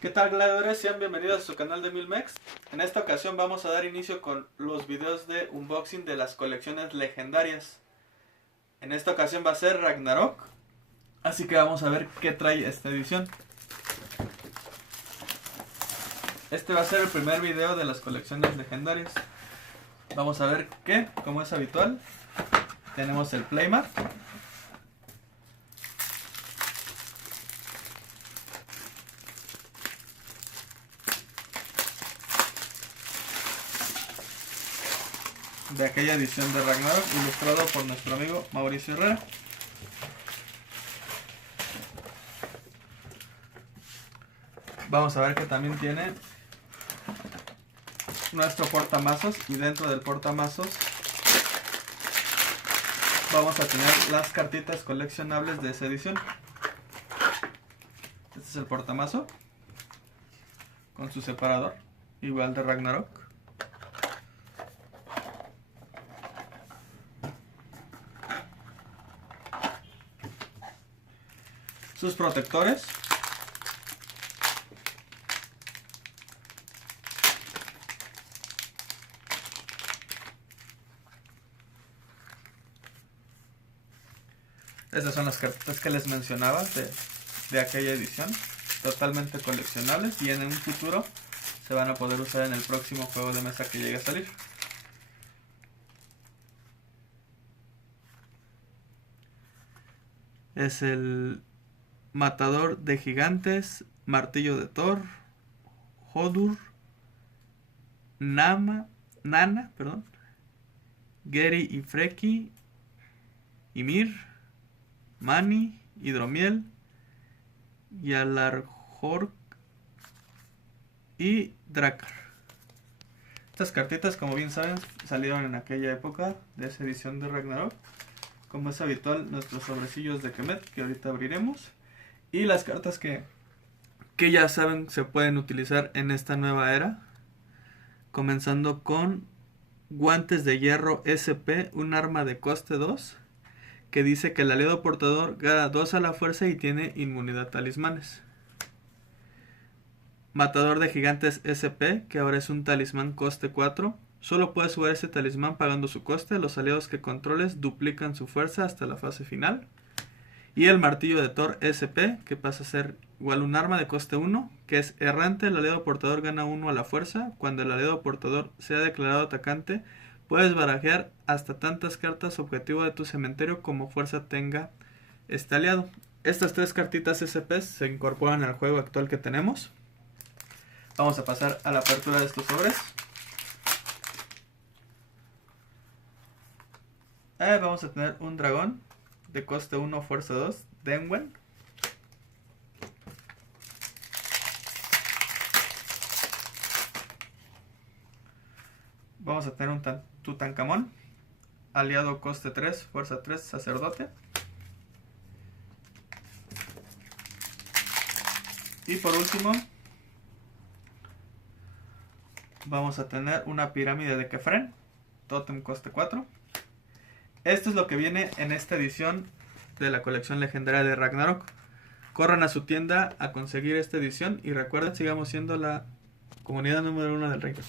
¿Qué tal, gladiadores? Sean bienvenidos a su canal de Milmex. En esta ocasión vamos a dar inicio con los videos de unboxing de las colecciones legendarias. En esta ocasión va a ser Ragnarok, así que vamos a ver qué trae esta edición. Este va a ser el primer video de las colecciones legendarias. Vamos a ver qué, como es habitual, tenemos el playmat. De aquella edición de Ragnarok, ilustrado por nuestro amigo Mauricio Herrera. Vamos a ver que también tiene nuestro portamazos, y dentro del portamazos vamos a tener las cartitas coleccionables de esa edición. Este es el portamazo con su separador, igual de Ragnarok. Sus protectores. Estas son las cartas que les mencionaba de aquella edición. Totalmente coleccionables y en un futuro se van a poder usar en el próximo juego de mesa que llegue a salir. Es el Matador de Gigantes, Martillo de Thor, Hodur, Nana, Geri y Freki, Ymir, Mani, Hidromiel, Yalarjork y Drakkar. Estas cartitas, como bien saben, salieron en aquella época de esa edición de Ragnarok. Como es habitual, nuestros sobrecillos de Kemet, que ahorita abriremos. Y las cartas que ya saben se pueden utilizar en esta nueva era. Comenzando con Guantes de Hierro SP, un arma de coste 2. Que dice que el aliado portador gana 2 a la fuerza y tiene inmunidad a talismanes. Matador de Gigantes SP, que ahora es un talismán coste 4. Solo puedes jugar ese talismán pagando su coste. Los aliados que controles duplican su fuerza hasta la fase final. Y el Martillo de Thor SP, que pasa a ser igual un arma de coste 1, que es errante. El aliado portador gana 1 a la fuerza. Cuando el aliado portador sea declarado atacante, puedes barajear hasta tantas cartas objetivo de tu cementerio como fuerza tenga este aliado. Estas tres cartitas SP se incorporan al juego actual que tenemos. Vamos a pasar a la apertura de estos sobres. Vamos a tener un dragón de coste 1, fuerza 2, Denwen. Vamos a tener un Tutankamón, aliado coste 3, fuerza 3, sacerdote. Y por último, vamos a tener una pirámide de Kefren, Totem coste 4. Esto es lo que viene en esta edición de la colección legendaria de Ragnarok. Corran a su tienda a conseguir esta edición y recuerden, sigamos siendo la comunidad número 1 del reino.